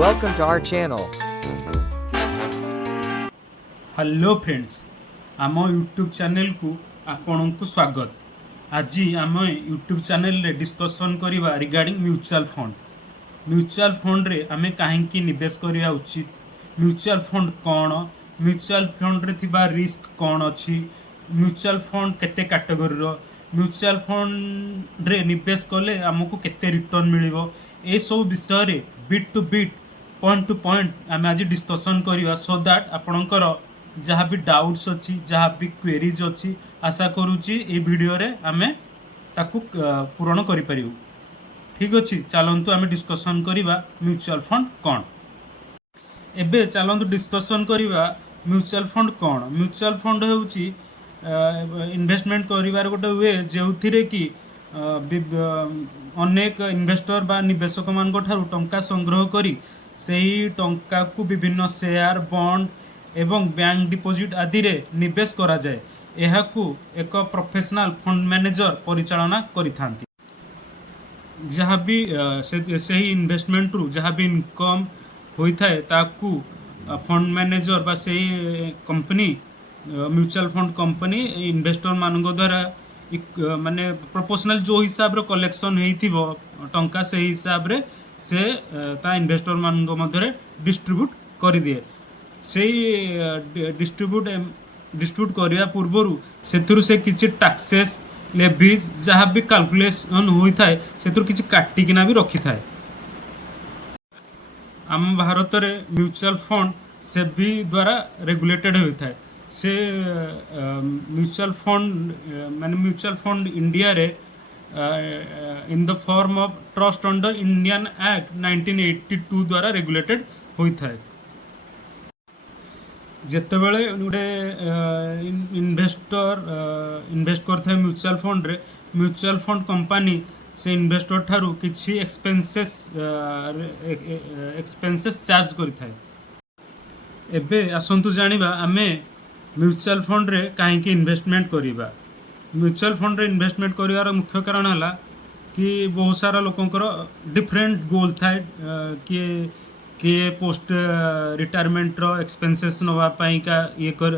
Welcome to our channel. Hello friends आम YouTube channel को आपण को स्वागत। आज आम यूट्यूब चैनल रे डिस्कशन करवा रिगार्डिंग म्यूचुअल फंड रे आमे कहीं निवेश करवा उचित, म्यूचुअल फंड कौन, म्यूचुअल फंड रे थिबा रिस्क कौन अच्छी, म्यूचुअल फंड केते कैटेगरी रो, म्यूचुअल फंड रे निवेश कले आमको केते रिटर्न मिलिबो, ए सब विषय रे bit two bit point two point आम आज डिस्कशन करवा सो दैट आपणकर जहाँ भी डाउट्स अच्छी जहाँ भी क्वेरीज अच्छी आशा करुच्ची ये वीडियो रे आमे ताकू पूरण करि परिउ। ठीक अच्छे चलतु आम डिस्कसन करवा म्यूचुअल फंड कौन। एबे चलतु डिस्कसन करवा म्यूचुअल फंड कौन। म्यूचुअल फंड होउची इन्वेस्टमेंट करिवार गोटे वे जो कि अनेक इन्वेस्टर बा निवेशक मान टंका संग्रह करी सही टंका को विभिन्न शेयर बॉन्ड एवं बैंक डिपोजिट आदि रे निवेश करा जाए। एहाकू एक प्रोफेशनल फंड मैनेजर परिचालना करिथांती। जहाँ भी सही इन्वेस्टमेंट रु जहाँ भी इनकम होता है ताकू फंड मैनेजर बा सही company mutual fund company investor मान द्वारा माने प्रोपोर्शनल जो हिसाब रे कलेक्शन हेइथिबो टंका से हिसाब रे से ता इन्वेस्टर मान मध्य डिस्ट्रीब्यूट कर दिए। से डिस्ट्रीब्यूट करने पूर्वर से किसी टैक्सेस लेवीज जहाँ भी कैलकुलेशन होता है से किसी काटिकिना भी रखी थाए। आम भारत में म्यूचुअल फंड सेबी द्वारा रेगुलेटेड होता है। से म्यूचुअल फंड माने म्यूचुअल फंड इंडिया रे in the form of trust under Indian act 1982 द्वारा रेगुलेटेड होता है। जितेबले गोटे इन्वेस्टर इन्वेस्ट करता है म्यूचुअल फंड कंपनी से इन्वेस्टर ठारू किसी एक्सपेंसेस चार्ज करता है। एबे आसंतु जानिबा आमे म्यूचुअल फंड रे कहीं इन्वेस्टमेंट करिबा। म्यूचुअल फंड रे इन्वेस्टमेंट करिवार मुख्य कारण है कि बहुत सारा लोकंकर डिफरेंट गोल थाए किए पोस्ट रिटायरमेंट रो एक्सपेंसेस नवापाई का ये कर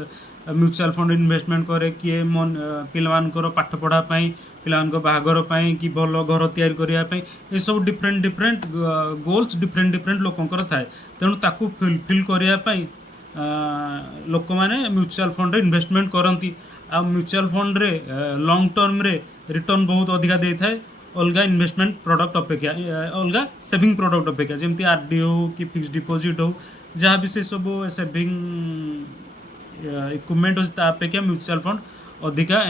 म्यूचुअल फंड इन्वेस्टमेंट करे किए मन पिलानकर पाठ पढ़ा पाई पिलानक बाहागर पाई कि भल घर तैयारी करिया पाई ये सब डिफरेंट गोल्स डिफरेंट लोकंकर थाए। तेणु ताकू फुलफिल करिया पाई लोक माने म्यूचुअल फंड रे इन्वेस्टमेंट करती। आ म्यूचुअल फंड रे लॉन्ग टर्म रे रिटर्न बहुत अधिका दे थाए अलग इन्वेस्टमेंट प्रोडक्ट अपेक्षा अलग सेविंग प्रोडक्ट अपेक्षा जमती आरडी हो कि फिक्स डिपोजिट हो जहाँ भी से सब सेविंग इक्विपमेंट हो अपेक्षा म्यूचुअल फंड अधिका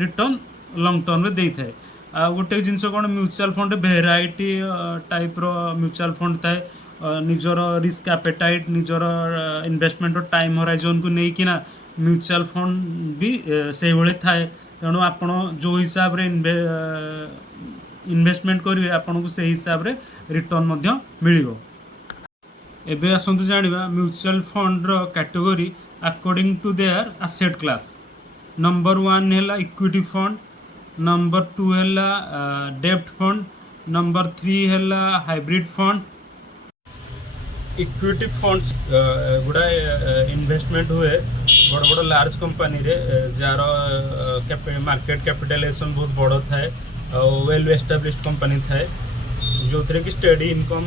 रिटर्न लॉन्ग टर्म रे दे थाए। आ गोटे जिनस कौन म्यूचुअल फंड भेराइटी टाइप रो म्यूचुअल फंड थाए निजर रिस्क एपेटाइट निजर इन्वेस्टमेंट टाइम होराइजन को नहीं किना म्यूचुअल फंड भी से भाई थाए। तेणु आपण जो हिसाब रे इन्वेस्टमेंट करेंगे आपन को से हिसाब रे रिटर्न मध्य मिलिबो। एबे आसंतु जानिबा म्यूचुअल फंड रो category according to their asset class. Number 1 है इक्विटी फंड, नंबर 2 है डेब्ट फंड, नंबर 3 है हाइब्रिड फंड। इक्विटी फंड्स गुड़ा इन्वेस्टमेंट हुए बड़ बड़ लार्ज कंपनी रे जार मार्केट कैपिटलाइजेशन बहुत बड़ थाए वेल एस्टाब्लिश्ड कंपनी थाए जो थे कि स्टेडी इनकम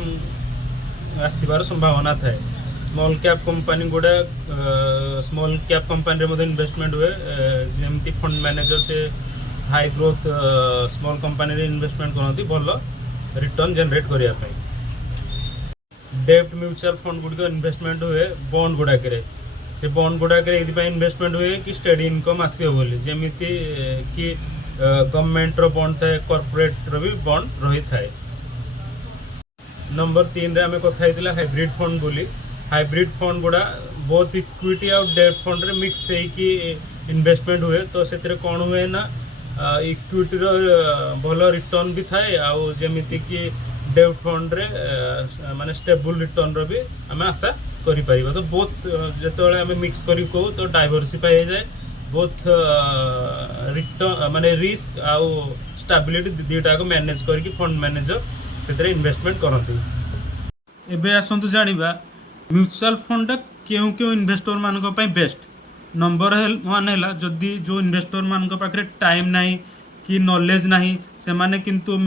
आसबार संभावना थाए। स्मॉल कैप कंपनी गुड़ा स्मॉल कैप कंपनी रे इन्वेस्टमेंट हुए जमती फंड मैनेजर से हाई ग्रोथ स्मॉल कंपनी रे इन्वेस्टमेंट करती भल रिटर्न जनरेट करने। डेब्ट म्यूचुअल फंड गुड़ इन्वेस्टमेंट हुए बॉन्ड गुड़ाक से बॉन्ड गुड़ाक इन्वेस्टमेंट हुए कि स्टेडी इनकम आसो बोली जमीती कि गवर्नमेंट रो बॉन्ड थाए कॉर्पोरेट रो भी बॉन्ड रही थाए। नंबर 3 रे आमे कथा हैतिला हाइब्रिड फंड बोली। हाइब्रिड फंड गुड़ा बहुत इक्विटी और डेब्ट फंड रे मिक्स है कि इन्वेस्टमेंट हुए तो से कौन हुए ना इक्विटी रो भल रिटर्न भी थाए आउ जमीती कि डेब्ट फंड रे माने स्टेबल रिटर्न रो भी आमे आशा करि परिबा। तो बहुत जेतोले आमे मिक्स करी को तो डाइवर्सिफाई हो जाए बहुत रिटर्न माने रिस्क आउ स्टेबिलिटी दुटा को मैनेज करके फंड मैनेजर से इन्वेस्टमेंट करते। एबे आसतु जानिबा म्यूचुअल फंड केउ केउ इन्वेस्टर मानक पई बेस्ट। नंबर 1 है जदि जो इन्वेस्टर मानक पाखरे टाइम नाही कि नॉलेज नाही से माने किंतु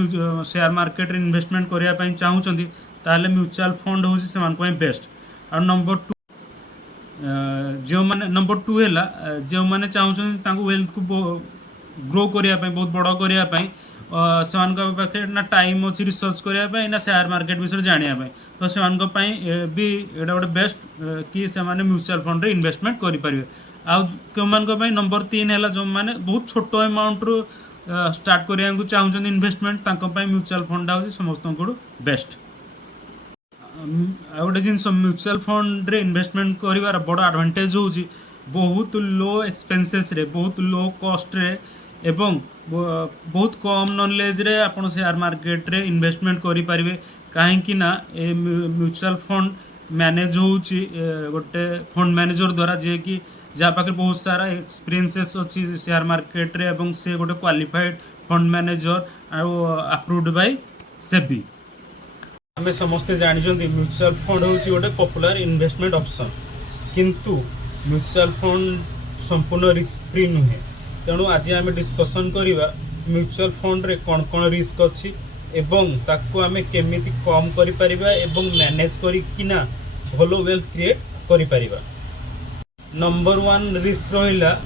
शेयर मार्केट रे इन्वेस्टमेंट करिया पई चाहुचंदी ताले म्यूचुअल फंड होसी से मानक पई बेस्ट। और नंबर 2 जो माने नंबर 2 है जो माने चाहुचंदी तांको वेल्थ को ग्रो करिया पई बहुत बड़ करिया पई से पाखे ना टाइम अच्छी रिसर्च करने ना शेयर मार्केट विषय जाना तो से भी एटा गोटे बेस्ट कि से म्यूचुअल फंड रे इन्वेस्टमेंट करेंगे। आउ नंबर 3 है जो मैंने बहुत छोट अमाउंट रू स्टार्ट करने चाहूँ इन्वेस्टमेंट म्यूचुअल फंड हूँ समस्त बेस्ट। गोटे जिनस म्यूचुअल फंड रे इन्वेस्टमेंट कर बड़ एडवांटेज हूँ बहुत लो एक्सपेंसेस रे बहुत लो कॉस्ट रे एवं बहुत कम नॉलेज रे आपण शेयर मार्केट रे इन्वेस्टमेंट करि परिबे काहेकि ना ए म्यूचुअल फंड मैनेज होउची गोटे फंड मैनेजर द्वारा जे कि जा पाखे बहुत सारा एक्सपीरियंसेस अछि शेयर मार्केट रे एवं से गोटे qualified fund manager approved by SEBI. आमे समस्ते जानिजंती म्यूचुअल फंड होउची गोटे पॉपुलर इन्वेस्टमेंट ऑप्शन किंतु म्यूचुअल फंड संपूर्ण रिस्क फ्री नुहे। तेणु आज आम डिस्कसन करवा म्यूचुअल फंड रे कौन कौन रिस्क अच्छी एवं ताकू आमे केमिति कम करि परिबा एवं मैनेज करिकिना भलो वेल्थ क्रिएट करि परिबा। नंबर 1 रिस्क रहिला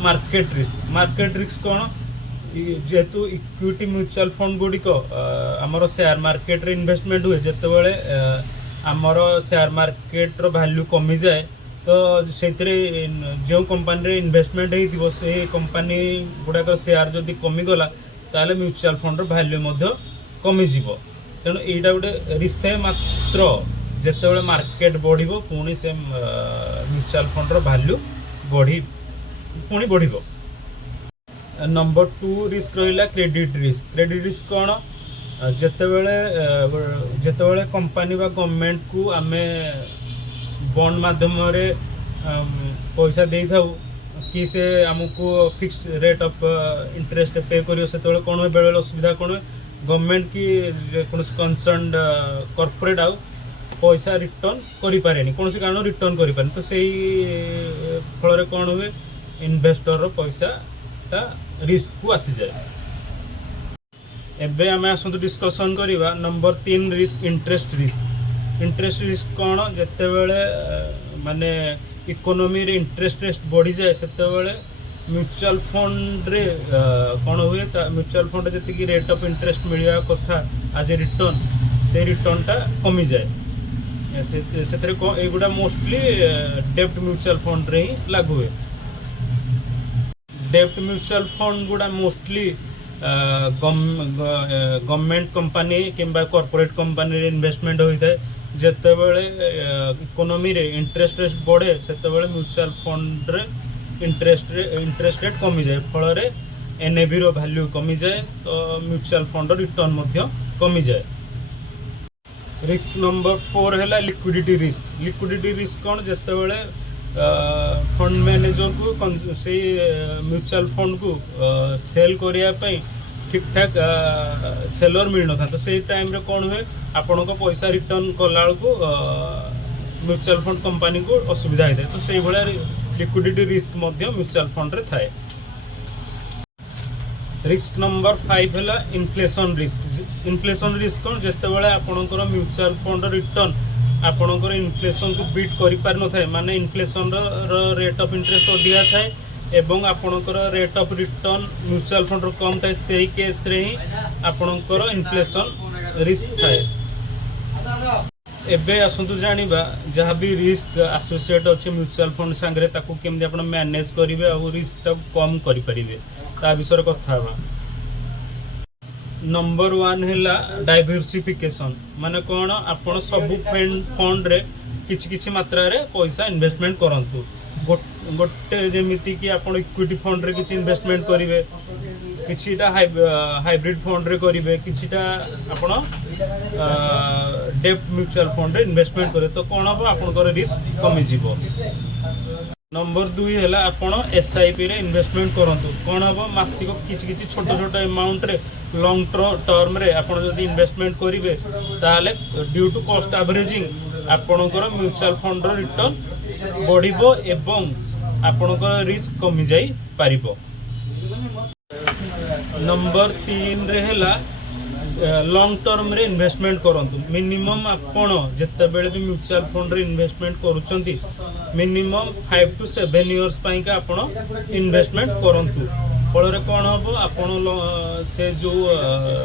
मार्केट रिस्क। मार्केट रिस्क कौन जेहेतु इक्विटी म्यूचुअल फंड गुड़िक आमर शेयर मार्केट रे इन्वेस्टमेंट हुए जिते बड़े आमर शेयर मार्केट रो वैल्यू कमी जाए तो से जो कंपनी रे इन्वेस्टमेंट हो से कंपनी गुड़ाक शेयर जदि कमीगला ताले म्यूचुअल फंड वैल्यू कमी जीव। तेणु यहाँ गोटे रिस्क है मात्र जिते मार्केट बढ़ो पुणी से म्यूचुअल फंड वैल्यू बढ़ी पुणी बढ़। नंबर 2 रिस्क रहा क्रेडिट रिस्क। क्रेडिट रिस्क कौन जिते कंपनी व गवर्नमेंट को आमे बॉन्ड माध्यम पैसा दे था कि से आमको फिक्स रेट ऑफ इंटरेस्ट पे करियो से कौन हुए बेले असुविधा कौन हुए गवर्नमेंट की कौन कंसर्न कॉर्पोरेट आउ पैसा रिटर्न करि पारेनी कौन कारण रिटर्न करि पारेनी तो सही फल कौन हुए इन्वेस्टर रो पैसा ता रिस्क को आसी जाए। एबे आमे आसंतु डिस्कशन करिवा number 3 risk interest risk. Interest risk कौन जिते बड़े माने इकोनॉमी रे इंटरेस्ट रेट बढ़ी जाए से म्यूचुअल फंड रे कौन हुए म्यूचुअल फंड जी रेट ऑफ इंटरेस्ट मिलवा कथा आज रिटर्न से रिटर्न टा कमी जाए से एगुड़ा मोस्टली डेब्ट म्यूचुअल फंड रे ही लागू हुए। डेब्ट म्यूचुअल फंड गुड़ा मोस्टली गवर्नमेंट कंपनी किंबा कॉर्पोरेट कंपनी रे इन्वेस्टमेंट होता है जिते बड़े इकोनॉमी रे इंटरेस्ट रेट बढ़े से म्यूचुअल फंड रे इंटरेस्ट रेट कमी जाए फल एनएवी रो वैल्यू कमी जाए तो म्यूचुअल फंड रिटर्न कमी जाए। रिस्क नंबर 4 है लिक्विडिटी रिस्क। लिक्विडिटी रिस्क कौन जिते बड़े फंड मैनेजर को से म्यूचुअल फंड को सेल करने ठीक ठाक सेलर मिल ना तो से टाइम रे कौन हुए आपण को पैसा रिटर्न कला को म्यूचुअल फंड कंपनी को असुविधा होता है तो से भाया लिक्विडिटी रिस्क म्यूचुअल फंड रे थाए। रिस्क नंबर 5 है इन्फ्लेशन रिस्क। इन्फ्लेशन रिस्क कौन जिते बड़े आपणकर म्यूचुअल फंड रिटर्न आपणकर इन्फ्लेशन को बीट करि पार न थाए माने इन्फ्लेशन रेट ऑफ इंटरेस्ट अधिका थाए एवं आपणकर rate of return mutual fund कम थाए से केस रे ही आपणकर इन्फ्लेशन रिस्क थाए। एबे आसंतु जानिबा जहाँ भी रिस्क एसोसिएट अच्छे म्यूचुअल फंड सांगरे ताकू केमदी आपण मैनेज करिवे और रिस्क ता कम करि परिबे ता विषय कथा हवा। नंबर 1 है डाइवर्सिफिकेशन माने कौन आपण सब फंड रे किछि मात्रा रे पैसा इन्वेस्टमेंट करंतु गोटे जेमिति कि आपण इक्विटी फंड रे किछि इन्वेस्टमेंट करिवे किछिटा हाइब्रिड फंड रे करिवे किछिटा आपण डेब्ट म्यूचुअल फंड रे इन्वेस्टमेंट करे तो कौन हम आपनकर रिस्क कमी जीवो। नंबर 2 है आपण एसआईपी रे इन्वेस्टमेंट करंतु कौन हम मासिक किछि किछि छोट छोट अमाउंट रे लॉन्ग टर्म रे आपण जदि इन्वेस्टमेंट करिवे ताले ड्यू टू कॉस्ट एवरेजिंग आपणकर म्यूचुअल फंड रो रिटर्न बढ़िबो एवं आपणकर रिस्क कमी जाई पारिबो। नंबर 3 रे हैला लॉन्ग टर्म रे इन्वेस्टमेंट करंतु मिनिमम आपण जत्ते बेले भी म्यूचुअल फंड रे इन्वेस्टमेंट करूचंती मिनिमम 5 to 7 इयर्स पाई का आपण इन्वेस्टमेंट करंतु फल रे कोन हबो आपण से जो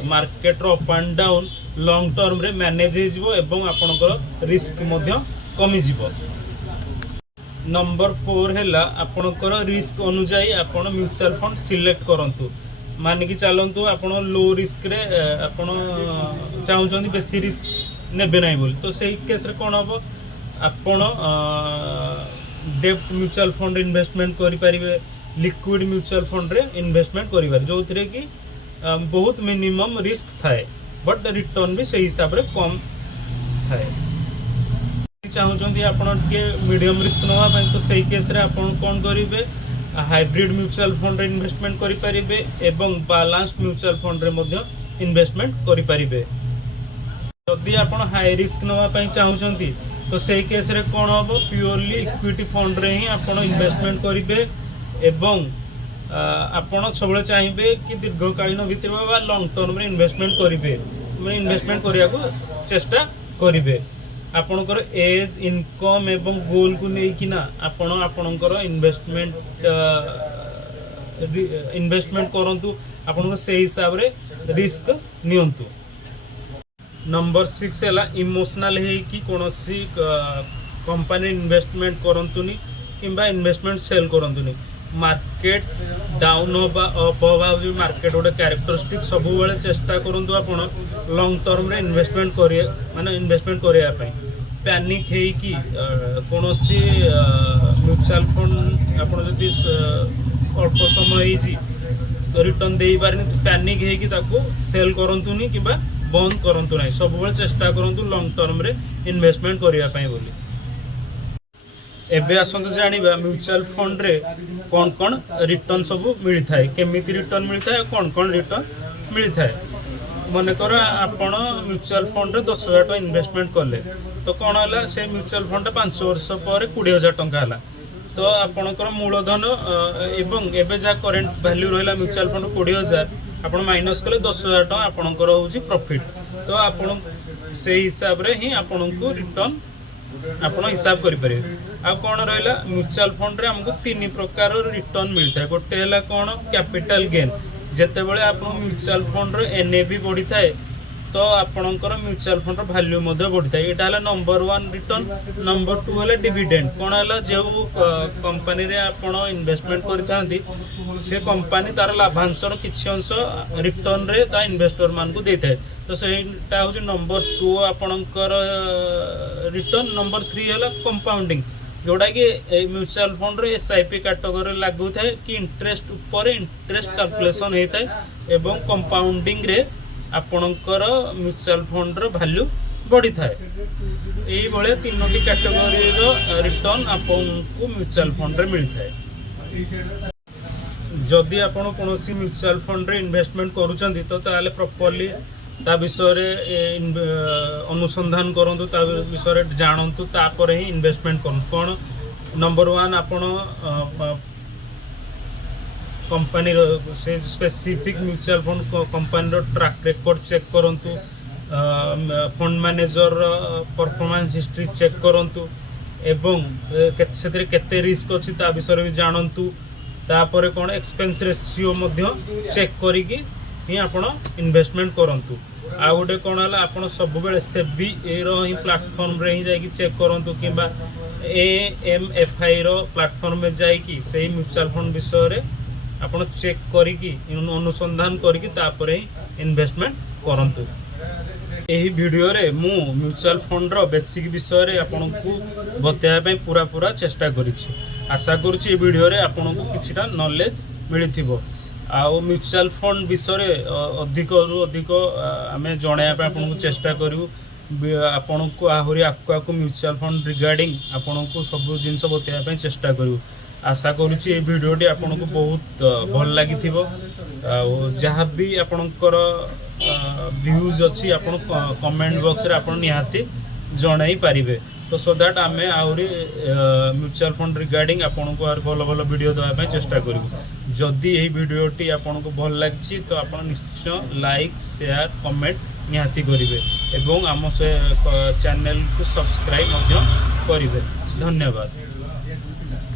मार्केट रो up and down long term रे मैनेज हे जिवो एवं आपणकर रिस्क मध्य कमी जिवो। नंबर 4 हैला आपणकर रिस्क अनुसार आपण म्यूचुअल फंड सिलेक्ट करंतु मानिकी चलतु आप लो रिस्क रे आपण चाहते बेसी रिस्क नेबे ना बोली तो सही केस रे कौन हम आपण डेब्ट म्यूचुअल फंड इन्वेस्टमेंट करें लिक्विड म्यूचुअल फंड रे इन्वेस्टमेंट करें जो थी कि बहुत मिनिमम रिस्क थाए बट रिटर्न भी सही हिसाब से कम थाए। चाहते आप मीडियम रिस्क नापी तो सही केस रे आप कौन करेंगे हाइब्रिड म्यूचुअल फंड रे इन्वेस्टमेंट करि परिबे एवं बैलेंस्ड म्यूचुअल फंड रे मध्य इन्वेस्टमेंट करि परिबे। जदि आपण हाई रिस्क नवा पई चाहुचंती तो सही केस रे कोन हबो प्योरली इक्विटी फंड रे ही आपण इन्वेस्टमेंट करिवे एवं आपण सबले चाहिबे कि दीर्घकालीन भितर बा लॉन्ग टर्म रे इन्वेस्टमेंट करिवे माने इन्वेस्टमेंट करिया को चेष्टा करिवे। आपणकर एज इनकम एवं गोल को लेकिना आपण आपणकर इन्वेस्टमेंट करंतु आपण से हिसाब रे रिस्क नियंतु। नंबर 6 हैला इमोशनल है कि कोनोसी कंपनी इन्वेस्टमेंट करंतुनी किंबा इन्वेस्टमेंट सेल करंतुनी मार्केट डाउन होबा अप होबा जो मार्केट गोटे कैरेक्टरिस्टिक सब बेले चेष्टा करंतु आपण लॉन्ग टर्म रे इन्वेस्टमेंट करिए माने इन्वेस्टमेंट करिया पई पैनिक है कि कोनोसी म्यूचुअल फंड आपण जदि अल्प समय ही रिटर्न दे पारनी तो पैनिक है कि ताको सेल करंतुनी किबा बंद करंतु नाही सब बेले चेष्टा करंतु लॉन्ग टर्म रे इन्वेस्टमेंट करिया पई बोली। एबे आसंतु जानिबा म्यूचुअल फंड रे कौन कौन रिटर्न सब मिली थाए केमिति रिटर्न मिली थाए कौन रिटर्न मिली थाए मनकर आपण म्यूचुअल फंड रे 10,000 टका इन्वेस्टमेंट कले तो कौन है से म्यूचुअल फंड 5 वर्ष पर 20,000 टका है तो आपणकर मूलधन एवं एबे जा करेंट वैल्यू रहा म्यूचुअल फंड 20,000 आप माइनस कले 10,000 टका आपणकर होची प्रॉफिट तो आपण से हिसाब रे ही आपण को रिटर्न आपण हिसाब करि परिबे। आ कोन रहला म्यूचुअल फंड रे हमको 3 प्रकार रिटर्न मिलता है गोटे हैला कोन कैपिटल गेन जेते बेले आपण म्यूचुअल फंड रे एनएवी बढ़ी थाए तो आपणकर म्यूचुअल फंड वैल्यू मध्य बढ़ी थाए एटा हैला नंबर 1 रिटर्न। नंबर 2 हैला डिविडेंड कोन हैला जो कंपनी रे आपण इन्वेस्टमेंट करथांती से कंपनी तार लाभांशर किछि अंश रिटर्न रे ता इन्वेस्टर मान को देथाय तो सेटा होची नंबर 2 आपणकर रिटर्न। नंबर 3 हैला कंपाउंडिंग जोड़ा कि म्यूचुअल फंड रे एसआईपी कैटेगरी लागू थाए कि इंटरेस्ट ऊपर इंटरेस्ट कैलकुलेशन होता है एवं कंपाउंडिंग रे आपणकर म्यूचुअल फंड रो वैल्यू बढ़ी थाए यही भाया 3टी कैटेगरी रो रिटर्न आपको म्यूचुअल फंड रे मिलता है। जदि आपण कोनोसी म्यूचुअल फंड रे इन्वेस्टमेंट करूचंती तो ताले प्रॉपर्ली ता विषय अनुसंधान करंतु ता विषय जानंतु तापर ही इन्वेस्टमेंट करंतु कोन नंबर 1 आपण कंपनी से स्पेसिफिक म्यूचुअल फंड कंपनी रो ट्रैक रिकॉर्ड चेक करंतु fund manager performance history check करंतु एवं केते केते रिस्क अछि ता विषय भी जानंतु तापर कोन एक्सपेंस रेशियो मध्य चेक करिकि ही आपण इन्वेस्टमेंट करंतु। आ गोटे कौन है आप सब बेले सेबी ही प्लाटफर्म रे ही जाकि चेक करंतु किंबा AMFI रो प्लाटफर्म में जाकि सही म्यूचुअल फंड विषय रे आपण चेक करिकि अनुसंधान करिकि तापर ही इन्वेस्टमेंट करंतु। एही वीडियो रे मु म्यूचुअल फंड रो बेसिक विषय रे आपन को बताया पई पूरा चेष्टा करिछि। आशा करूछि ए वीडियो रे आपन को किछिटा नॉलेज मिलिथिबो आउ म्यूचुअल फंड विषय अधिक रु अधिक आम जन आपको चेष्टा करूँ आपण को आहरी आकु म्यूचुअल फंड रिगार्डिंग आपण को सब जिनस बताइए चेष्टा करूँ। आशा करुच्ची भिडियोटी आपन को बहुत भल लगी जहाँ भी आपणकर व्यूज अच्छी आप कमेंट बॉक्स रे आपन निहाती जणाई पारिबे। तो सो दैट आम आहरी म्यूचुअल फंड रिगार्डिंग आपन को भल भल वीडियो देवाई चेष्टा करूँ। जदि यही वीडियोटी आपन को भल लगी तो आप निश्चय लाइक शेयर कमेंट निहाती करेंगे एवं आम से चैनल को सब्सक्राइब करेंगे। धन्यवाद।